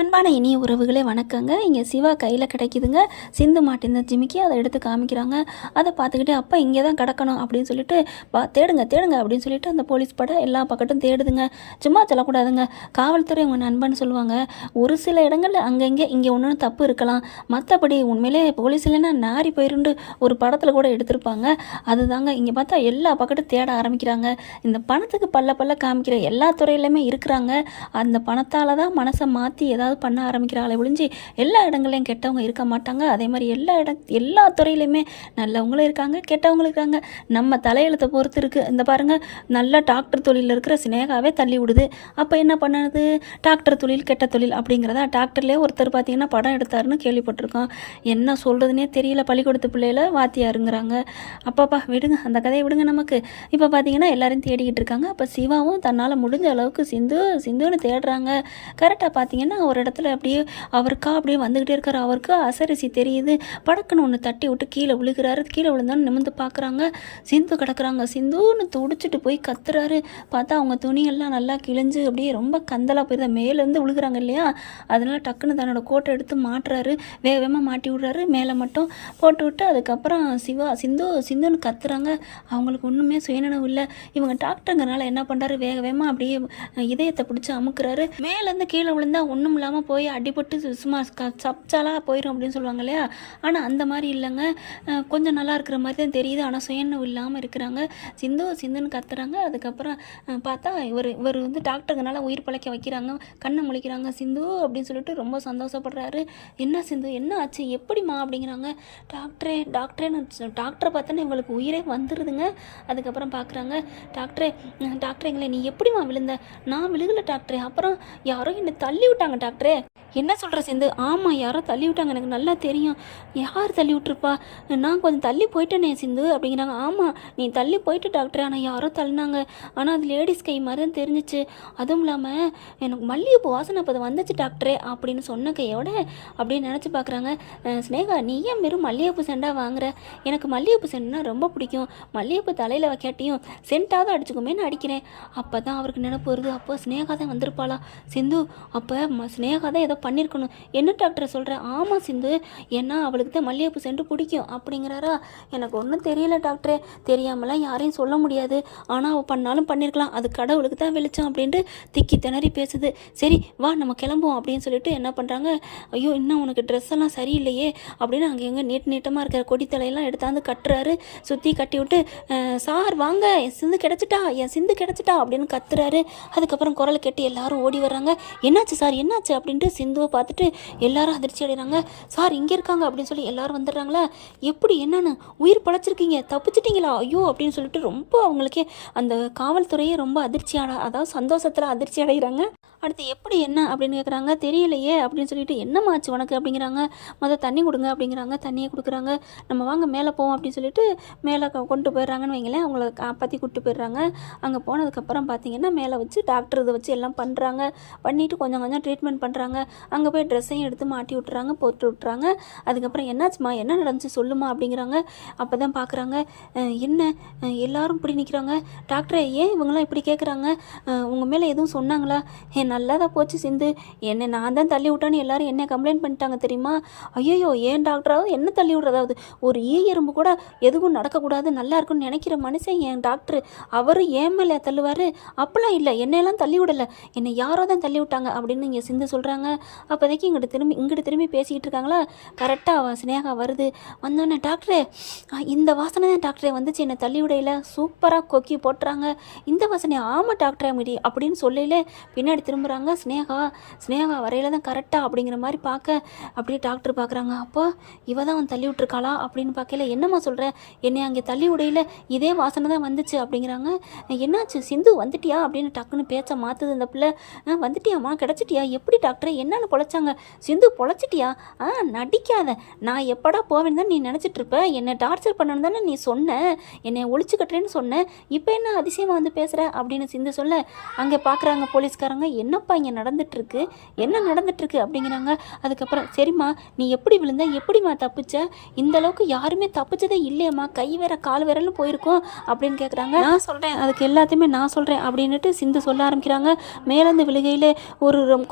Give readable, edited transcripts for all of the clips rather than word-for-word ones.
அன்பான இனிய உறவுகளே வணக்கங்க. இங்கே சிவா கையில் கிடைக்குதுங்க சிந்து மாட்டிருந்த ஜிமிக்கி. அதை எடுத்து காமிக்கிறாங்க. அதை பார்த்துக்கிட்டே அப்பா இங்கே தான் கிடக்கணும் அப்படின்னு சொல்லிட்டு தேடுங்க தேடுங்க அப்படின்னு சொல்லிட்டு அந்த போலீஸ் படை எல்லா பக்கட்டும் தேடுதுங்க. சும்மா சொல்லக்கூடாதுங்க, காவல்துறை உங்கள் நண்பன் சொல்லுவாங்க. ஒரு சில இடங்களில் அங்கங்கே இங்கே ஒன்று தப்பு இருக்கலாம், மற்றபடி உண்மையிலே போலீஸ் இல்லைன்னா நாரி போயிருண்டு ஒரு படத்தில் கூட எடுத்திருப்பாங்க. அதுதாங்க இங்கே பார்த்தா எல்லா பக்கட்டும் தேட ஆரம்பிக்கிறாங்க. இந்த பணத்துக்கு பல்ல பல்ல காமிக்கிற எல்லா துறையிலுமே இருக்கிறாங்க. அந்த பணத்தால் தான் மனசை மாற்றி ஏதாவது பண்ண ஆரம்பிக்கிறாங்களே ஒழிஞ்சு எல்லா இடங்களையும் கெட்டவங்க இருக்க மாட்டாங்க. அதே மாதிரி எல்லா துறையிலையுமே நல்லவங்களும் இருக்காங்க, கெட்டவங்களும் இருக்காங்க. நம்ம தலையெழுத்தை பொறுத்து இருக்குது. இந்த பாருங்கள், நல்ல டாக்டர் தொழிலில் இருக்கிற சினேகாவே தள்ளி விடுது. அப்போ என்ன பண்ணுது? டாக்டர் தொழில் கெட்ட தொழில் அப்படிங்கிறதா. டாக்டர்லேயே ஒருத்தர் பார்த்தீங்கன்னா படம் எடுத்தாருன்னு கேள்விப்பட்டிருக்கோம். என்ன சொல்கிறதுனே தெரியல. பள்ளிக்கூடத்து பிள்ளையில வாத்தியாருங்கிறாங்க. அப்பாப்பா விடுங்க, அந்த கதையை விடுங்க. நமக்கு இப்போ பார்த்தீங்கன்னா எல்லாரையும் தேடிக்கிட்டு இருக்காங்க. அப்போ சிவாவும் தன்னால் முடிஞ்ச அளவுக்கு சிந்துன்னு தேடுறாங்க. கரெக்டாக பார்த்தீங்கன்னா ஒரு இடத்துல அப்படியே அவருக்கா அப்படியே வந்துக்கிட்டே இருக்காரு. அவருக்கு அசரிசி தெரியுது. படக்குன்னு ஒன்று தட்டி விட்டு கீழே விழுகிறாரு. கீழே விழுந்தான்னு நிமிந்து பார்க்குறாங்க. சிந்து கிடக்குறாங்க. சிந்துன்னு துடிச்சிட்டு போய் கத்துறாரு. பார்த்தா அவங்க துணியெல்லாம் நல்லா கிழிஞ்சு அப்படியே ரொம்ப கந்தலாக போயிருந்தா. மேலேருந்து விழுகிறாங்க இல்லையா, அதனால டக்குன்னு தன்னோட கோட்டை எடுத்து மாட்டுறாரு. வேகமாக மாட்டி விடுறாரு. மேலே மட்டும் போட்டு விட்டு அதுக்கப்புறம் சிந்துன்னு கத்துறாங்க. அவங்களுக்கு ஒன்றுமே சுயநினைவு இல்லை. இவங்க டாக்டருங்கிறனால என்ன பண்ணுறாரு, வேகமாக அப்படியே இதயத்தை பிடிச்சி அமுக்குறாரு. மேலேருந்து கீழே விழுந்தா ஒன்றும் இல்லாமல் போய் அடிபட்டு சும்மா சப்சாலாக போயிடும் அப்படின்னு சொல்லுவாங்க இல்லையா. ஆனால் அந்த மாதிரி இல்லைங்க, கொஞ்சம் நல்லா இருக்கிற மாதிரி தான் தெரியுது. ஆனால் சுயநினைவு இல்லாமல் இருக்கிறாங்க. சிந்துன்னு கத்துறாங்க. அதுக்கப்புறம் பார்த்தா இவர் வந்து டாக்டருங்கனால உயிர் பழைக்க வைக்கிறாங்க. கண்ணை முழிக்கிறாங்க. சிந்து அப்படின்னு சொல்லிட்டு ரொம்ப சந்தோஷப்படுறாரு. என்ன சிந்து, என்ன ஆச்சு, எப்படிமா அப்படிங்கிறாங்க. டாக்டரை பார்த்தோன்னே இவங்களுக்கு உயிரே வந்துடுதுங்க. அதுக்கப்புறம் பார்க்குறாங்க. டாக்டரே நீ எப்படிமா விழுந்த? நான் விழுகலை டாக்டரே, அப்புறம் யாரோ என்னை தள்ளி விட்டாங்க டாக்டரே. என்ன சொல்கிற சிந்து? ஆமாம், யாரோ தள்ளி விட்டாங்க, எனக்கு நல்லா தெரியும். யார் தள்ளி விட்டுருப்பா? நான் கொஞ்சம் தள்ளி போயிட்டேனே சிந்து அப்படிங்கிறாங்க. ஆமாம், நீ தள்ளி போயிட்டு டாக்டரே, ஆனால் யாரோ தள்ளினாங்க. ஆனால் அது லேடிஸ் கை மாதிரி தான் தெரிஞ்சிச்சு. அதுவும் இல்லாமல் எனக்கு மல்லிகைப்பூ வாசனை அப்போ அது வந்துச்சு டாக்டரே அப்படின்னு சொன்ன கையோட அப்படின்னு நினச்சி பார்க்குறாங்க. ஸ்னேகா, நீ ஏன் வெறும் மல்லிகைப்பூ செண்டாக வாங்குற? எனக்கு மல்லிகைப்பூ சென்ட்னா ரொம்ப பிடிக்கும். மல்லிகைப்பூ தலையில் வைக்காட்டியும் சென்ட்டாவது அடிச்சுக்குமேன்னு அடிக்கிறேன். அப்போ தான் அவருக்கு நினைப்பு வருது. அப்போ ஸ்னேகா தான் வந்திருப்பாளா சிந்து? அப்போ ஸ்னேகா தான் ஏதோ பண்ணியிருக்கணும். என்ன டாக்டரை சொல்கிறேன்? ஆமாம் சிந்து, ஏன்னா அவளுக்கு தான் மல்லிகைப்பூ சென்று பிடிக்கும் அப்படிங்கிறாரா. எனக்கு ஒன்றும் தெரியல டாக்டரே, தெரியாமலாம் யாரையும் சொல்ல முடியாது. ஆனால் அவள் பண்ணாலும் பண்ணியிருக்கலாம், அது கடவுளுக்கு தான் வெளிச்சம் அப்படின்ட்டு திக்கி திணறி பேசுது. சரி வா நம்ம கிளம்புவோம் அப்படின்னு சொல்லிட்டு என்ன பண்ணுறாங்க. ஐயோ இன்னும் உனக்கு ட்ரெஸ் எல்லாம் சரியில்லையே அப்படின்னு அங்கே எங்கே நீட்டமாக இருக்கிற கொடித்தலையெல்லாம் எடுத்தாந்து கட்டுறாரு. சுற்றி கட்டி விட்டு சார் வாங்க, என் சிந்து கிடச்சிட்டா அப்படின்னு கத்துறாரு. அதுக்கப்புறம் குரல் கட்டி எல்லாரும் ஓடி வர்றாங்க. என்னாச்சு சார், என்னாச்சு அப்படின்ட்டு சிந்துவை பார்த்துட்டு எல்லாரும் அதிர்ச்சி அடைகிறாங்க. சார் இங்கே இருக்காங்க அப்படின்னு சொல்லி எல்லாரும் வந்துடுறாங்களா. எப்படி, என்னன்னு, உயிர் பழைச்சிருக்கீங்க, தப்பிச்சிட்டிங்களா, ஐயோ அப்படின்னு சொல்லிட்டு ரொம்ப அவங்களுக்கே அந்த காவல்துறையே ரொம்ப அதாவது சந்தோஷத்தில் அதிர்ச்சி அடைகிறாங்க. அடுத்து எப்படி என்ன அப்படின்னு கேட்குறாங்க. தெரியலையே அப்படின்னு சொல்லிட்டு என்னமாச்சு உனக்கு அப்படிங்கிறாங்க. தண்ணி கொடுங்க அப்படிங்கிறாங்க. தண்ணியை கொடுக்குறாங்க. நம்ம வாங்க மேலே போவோம் அப்படின்னு சொல்லிட்டு மேலே கொண்டு போயிடுறாங்கன்னு வைங்களேன். அவங்கள காப்பாற்றி கூப்பிட்டு போயிடுறாங்க. அங்கே போனதுக்கப்புறம் பார்த்தீங்கன்னா மேலே வச்சு டாக்டர் இதை வச்சு எல்லாம் பண்ணுறாங்க. பண்ணிவிட்டு கொஞ்சம் ட்ரீட்மெண்ட் பண்ணுறாங்க. அங்கே போய் ட்ரெஸ்ஸையும் எடுத்து மாட்டி விட்டுறாங்க, போட்டு விட்டுறாங்க. அதுக்கப்புறம் என்னாச்சுமா, என்ன நடந்துச்சு சொல்லுமா அப்படிங்கிறாங்க. அப்போ தான் பார்க்குறாங்க. என்ன எல்லாரும் இப்படி நிற்கிறாங்க. டாக்டரை ஏன் இவங்களாம் இப்படி கேட்குறாங்க? உங்கள் மேலே எதுவும் சொன்னாங்களா? நல்லதாக போச்சு சிந்து, என்னை நான் தான் தள்ளி விட்டான்னு எல்லாரும் என்ன கம்ப்ளைண்ட் பண்ணிட்டாங்க தெரியுமா? ஐயோ ஏன் டாக்டராவது என்ன தள்ளி விடுறதாவது? ஒரு எறும்பு கூட எதுவும் நடக்கக்கூடாது, நல்லா இருக்குன்னு நினைக்கிற மனுஷன் என் டாக்டர். அவர் ஏன் மேலே தள்ளுவார்? அப்பெல்லாம் இல்லை, என்னையெல்லாம் தள்ளி விடலை, என்னை யாரோ தான் தள்ளி விட்டாங்க அப்படின்னு இங்கே சிந்து சொல்கிறாங்க. அப்போதைக்கு இங்கிட்டு திரும்பி பேசிக்கிட்டு இருக்காங்களா. கரெக்டாக ஸ்னேகா வருது. வந்தோடனே டாக்டரே இந்த வாசனை தான் டாக்டரே வந்துச்சு, என்னை தள்ளி விடையில் சூப்பராக கொக்கி போட்டுறாங்க. இந்த வாசனை ஆமாம் டாக்டரே முடி அப்படின்னு சொல்லல. பின்னாடி திரும்புகிறாங்க. ஸ்னேகா வரையில தான் கரெக்டாக அப்படிங்கிற மாதிரி பார்க்க அப்படியே டாக்டர் பார்க்குறாங்க. அப்போ இவ தான் அவன் தள்ளி விட்டுருக்காளா அப்படின்னு பார்க்கல. என்னம்மா சொல்கிற, என்னை அங்கே தள்ளி விடையில் இதே வாசனை தான் வந்துச்சு அப்படிங்கிறாங்க. என்னாச்சு சிந்து, வந்துட்டியா அப்படின்னு டக்குன்னு பேச்ச மாற்றுது இந்த பிள்ளை. வந்துட்டியாம்மா, கிடச்சிட்டியா, எப்படி டாக்டரை, என்னன்னு பொழைச்சாங்க? சிந்து பொழைச்சிட்டியா? நடிக்காத, நான் எப்படா போவேன்னு தான் நீ நினச்சிட்ருப்ப, என்னை டார்ச்சர் பண்ணணும் தானே நீ சொன்ன, என்னை ஒழிச்சு கட்டுறேன்னு சொன்னேன், இப்போ என்ன அதிசயமாக வந்து பேசுகிற அப்படின்னு சிந்து சொல்ல. அங்கே பார்க்குறாங்க போலீஸ்காரங்க. என்ன என்னப்பா இங்கே நடந்துட்டுருக்கு, என்ன நடந்துட்டுருக்கு அப்படிங்கிறாங்க. அதுக்கப்புறம் சரிம்மா நீ எப்படி விழுந்த, எப்படிம்மா தப்பிச்ச, இந்த அளவுக்கு யாருமே தப்பிச்சதே இல்லையம்மா, கை வேற கால் வேறன்னு போயிருக்கோம் அப்படின்னு கேட்குறாங்க. நான் சொல்கிறேன், அதுக்கு எல்லாத்தையுமே நான் சொல்கிறேன் அப்படின்னுட்டு சிந்து சொல்ல ஆரம்பிக்கிறாங்க. மேலேருந்து விழுகையில்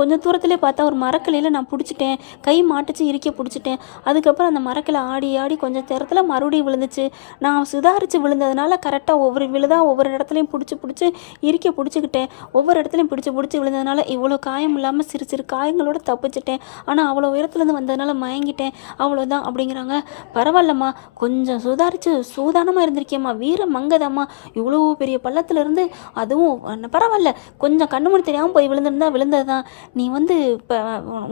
கொஞ்சம் தூரத்துலேயே பார்த்தா ஒரு மரக்கிளையில் நான் பிடிச்சிட்டேன், கை மாட்டுச்சு, இறுக்கி பிடிச்சிட்டேன். அதுக்கப்புறம் அந்த மரக்கிளை ஆடி ஆடி கொஞ்சம் நேரத்தில் மறுபடியும் விழுந்துச்சு. நான் சுதாரித்து விழுந்ததுனால கரெக்டாக ஒவ்வொரு இடத்துலையும் பிடிச்சி இறுக்கி பிடிச்சிக்கிட்டேன். ஒவ்வொரு இடத்துலையும் பிடிச்சி விழுந்ததுனால இவ்வளோ காயம் இல்லாமல் சிறு சிறு காயங்களோடு தப்பிச்சிட்டேன். ஆனால் அவ்வளோ உயரத்துலேருந்து வந்ததுனால மயங்கிட்டேன், அவ்வளோதான் அப்படிங்கிறாங்க. பரவாயில்லம்மா, கொஞ்சம் சுதாரித்து சூதானமாக இருந்திருக்கேம்மா, வீர மங்கதம்மா, இவ்வளோ பெரிய பள்ளத்துலேருந்து, அதுவும் பரவாயில்ல, கொஞ்சம் கண்ணு மணி தெரியாமல் போய் விழுந்தது தான். நீ இப்போ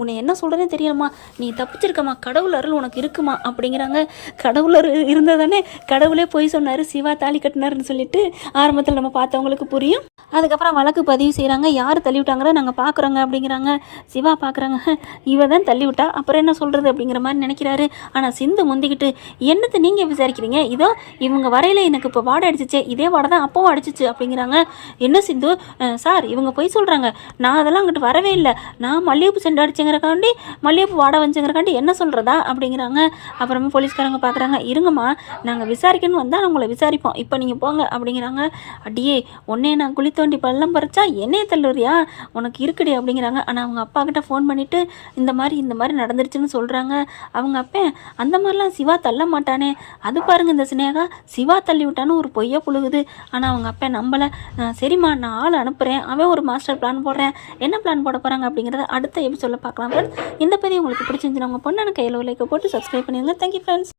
உன்னை என்ன சொல்கிறேனே தெரியலம்மா, நீ தப்பிச்சிருக்கம்மா, கடவுள் அருள் உனக்கு இருக்குமா அப்படிங்கிறாங்க. கடவுள் அருள் இருந்ததானே கடவுளே போய் சொன்னார், சிவா தாலி கட்டினாருன்னு சொல்லிட்டு ஆரம்பத்தில் நம்ம பார்த்தவங்களுக்கு புரியும். அதுக்கப்புறம் வழக்கு பதிவு செய்கிறாங்க. யார் தள்ளி விட்டாங்கிற நாங்கள் பார்க்குறோங்க அப்படிங்கிறாங்க. சிவா பார்க்குறாங்க, இவ தான் தள்ளி விட்டா, அப்புறம் என்ன சொல்கிறது அப்படிங்கிற மாதிரி நினைக்கிறாரு. ஆனால் சிந்து முந்திக்கிட்டு, என்னத்தை நீங்கள் விசாரிக்கிறீங்க, இதோ இவங்க வரையில் எனக்கு இப்போ வாடை அடிச்சிச்சே, இதே வாடை தான் அப்பவும் அடிச்சிச்சு அப்படிங்கிறாங்க. என்ன சிந்து சார் இவங்க போய் சொல்கிறாங்க, நான் அதெல்லாம் அங்கிட்டு வரவே இல்லை, நான் மல்லிகைப்பூ செண்டு அடிச்சுங்கிறக்காண்டி மல்லிகைப்பூ வாடை வந்துச்சுங்கிறக்காண்டி என்ன சொல்கிறதா அப்படிங்கிறாங்க. அப்புறமா போலீஸ்காரங்க பார்க்குறாங்க, இருங்கம்மா நாங்கள் விசாரிக்கணும்னு வந்தால் உங்களை விசாரிப்போம், இப்போ நீங்கள் போங்க அப்படிங்கிறாங்க. அடியே உன்னே நான் குழி தோண்டி பள்ளம் பறிச்சா என்னைய தள்ளுறியா, உனக்கு இருக்குடி அப்படிங்கிறாங்க. ஆனால் அவங்க அப்பா கிட்ட ஃபோன் பண்ணிவிட்டு இந்த மாதிரி நடந்துருச்சுன்னு சொல்கிறாங்க. அவங்க அப்பா, அந்த மாதிரிலாம் சிவா தள்ள மாட்டானே, அது பாருங்க இந்த சினேகா சிவா தள்ளி விட்டான்னு ஒரு பொய்யை புழுகுது. ஆனால் அவங்க அப்பா நம்பலை. சரிம்மா நான் ஆள் அனுப்புகிறேன், அவன் ஒரு மாஸ்டர் பிளான் போடுறேன், என்ன பிளான் போட போகிறாங்க அப்படிங்கிறத அடுத்த எபிசோடில் பார்க்கலாம். இந்த பதிவு உங்களுக்கு பிடிச்சிருந்துச்சு, உங்கள் பொண்ணான கையில் லைக்கை போட்டு சப்ஸ்கிரைப் பண்ணிடுங்க. Thank you friends.